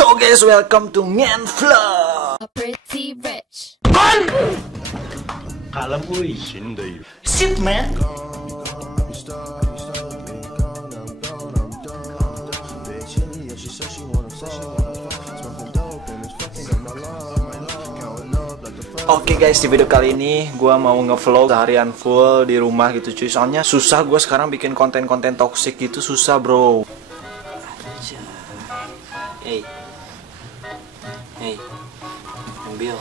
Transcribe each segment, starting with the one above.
So guys, welcome to Ngen Vlog. Pretty rich. Kalem uy. Shit man. Oke guys, di video kali ini gua mau ngevlog seharian full di rumah gitu cuy. Soalnya susah gua sekarang bikin konten-konten toxic gitu, susah bro. Hey, ambil.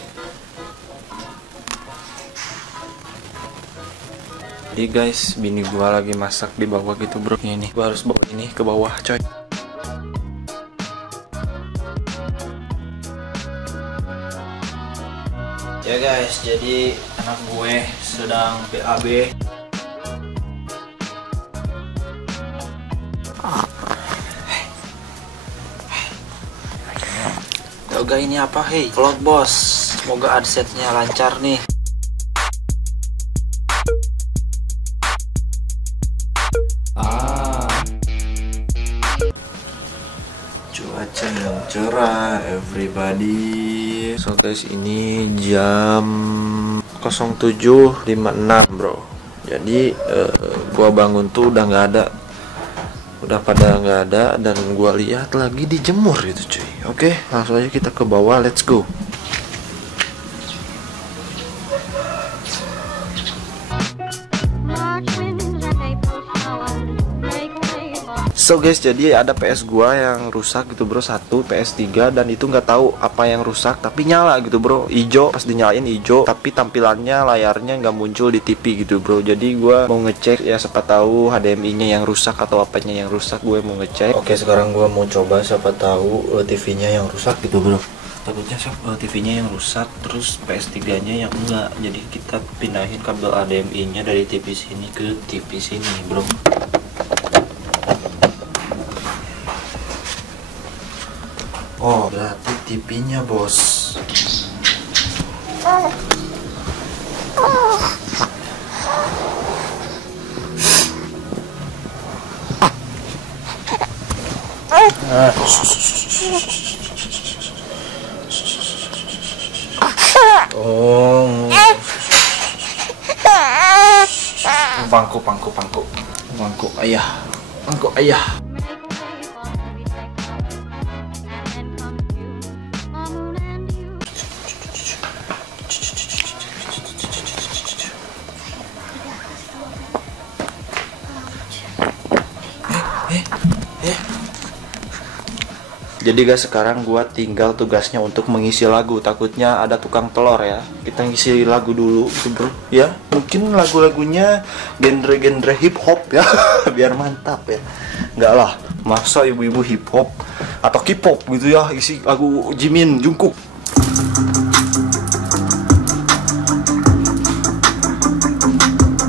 Jadi guys, bini gua lagi masak di bawah gitu bro. Ini gua harus bawa ini ke bawah coy. Ya guys, jadi anak gue sedang BAB. Yoga ini apa hei? Vlog bos, semoga adsense-nya lancar nih. Cuaca yang cerah, everybody. So guys, ini jam 07.56 bro. Jadi gua bangun tuh udah nggak ada, udah pada nggak ada, dan gua lihat lagi dijemur gitu cuy. Oke, langsung aja kita ke bawah, let's go. So guys, jadi ada PS gua yang rusak gitu bro, satu PS3, dan itu nggak tahu apa yang rusak tapi nyala gitu bro, ijo. Pas dinyalain ijo tapi tampilannya layarnya nggak muncul di TV gitu bro. Jadi gua mau ngecek ya, siapa tahu HDMI-nya yang rusak atau apanya yang rusak, gue mau ngecek. Oke, sekarang gua mau coba, siapa tahu TV-nya yang rusak gitu bro. Takutnya TV-nya yang rusak terus PS3-nya yang enggak. Jadi kita pindahin kabel HDMI-nya dari TV sini ke TV sini bro. Oh, berarti TV-nya bos. Oh, pangku ayah. Jadi guys, sekarang gua tinggal tugasnya untuk mengisi lagu. Takutnya ada tukang telur ya. Kita ngisi lagu dulu gitu bro ya. Mungkin lagu-lagunya genre-genre hip hop ya. Biar mantap ya. Enggak lah, masa ibu-ibu hip hop atau K-pop gitu ya isi lagu Jimin, Jungkook.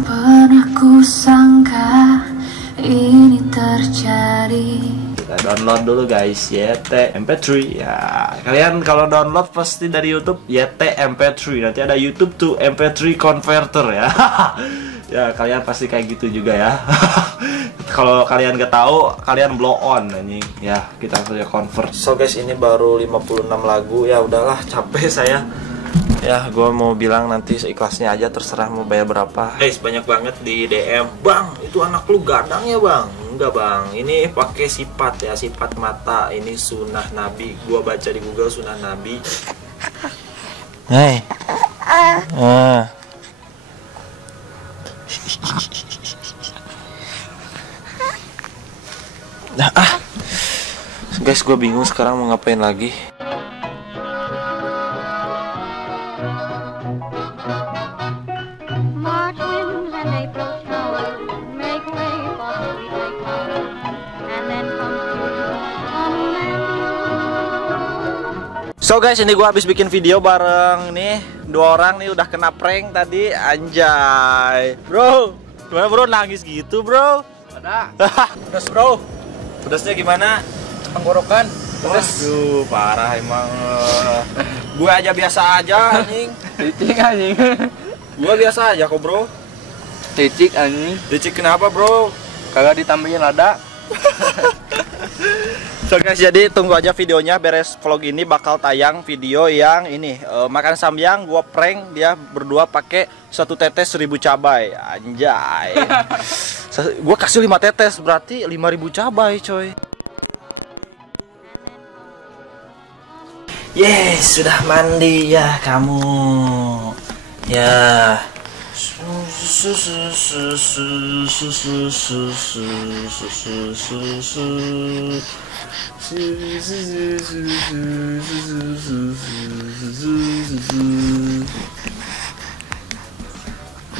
Pernah ku sangka ini terjadi. Kita download dulu guys, YT MP3 ya. Kalian kalau download pasti dari YouTube YT MP3. Nanti ada YouTube tuh MP3 converter ya. Ya kalian pasti kayak gitu juga ya. Kalau kalian gak tahu, kalian blow on anjing. Ya, kita saja convert. So guys, ini baru 56 lagu. Ya udahlah, capek saya. Ya, gue mau bilang nanti seikhlasnya aja, terserah mau bayar berapa. Guys, banyak banget di DM, "Bang, itu anak lu gadang ya bang?" Enggak bang, ini pakai sifat ya, sifat mata. Ini sunnah Nabi. Gua baca di Google sunnah Nabi. Hai. Guys, gue bingung sekarang mau ngapain lagi. So guys, ini gue habis bikin video bareng nih dua orang nih, udah kena prank tadi, anjay. Bro, gimana bro, nangis gitu bro? Ada. Pedas bro. Pedasnya gimana? Tenggorokan. Pedas. Aduh, parah emang. Gue aja biasa aja anjing. Licik anjing. Gue biasa aja kok bro. Licik anjing. Licik kenapa bro? Kagak ditambahin lada. So guys, jadi tunggu aja videonya, beres vlog ini bakal tayang video yang ini makan samyang, gua prank dia berdua pakai 1 tetes 1000 cabai. Anjay. Gua kasih 5 tetes berarti 5000 cabai, coy. Yes, sudah mandi ya kamu. Ya.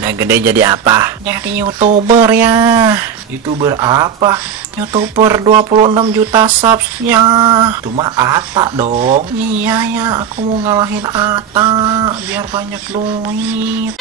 Udah gede jadi apa? Jadi YouTuber ya. YouTuber apa? YouTuber 26 juta subs ya. Itu mah Ata dong. Iya ya, aku mau ngalahin Ata biar banyak duit.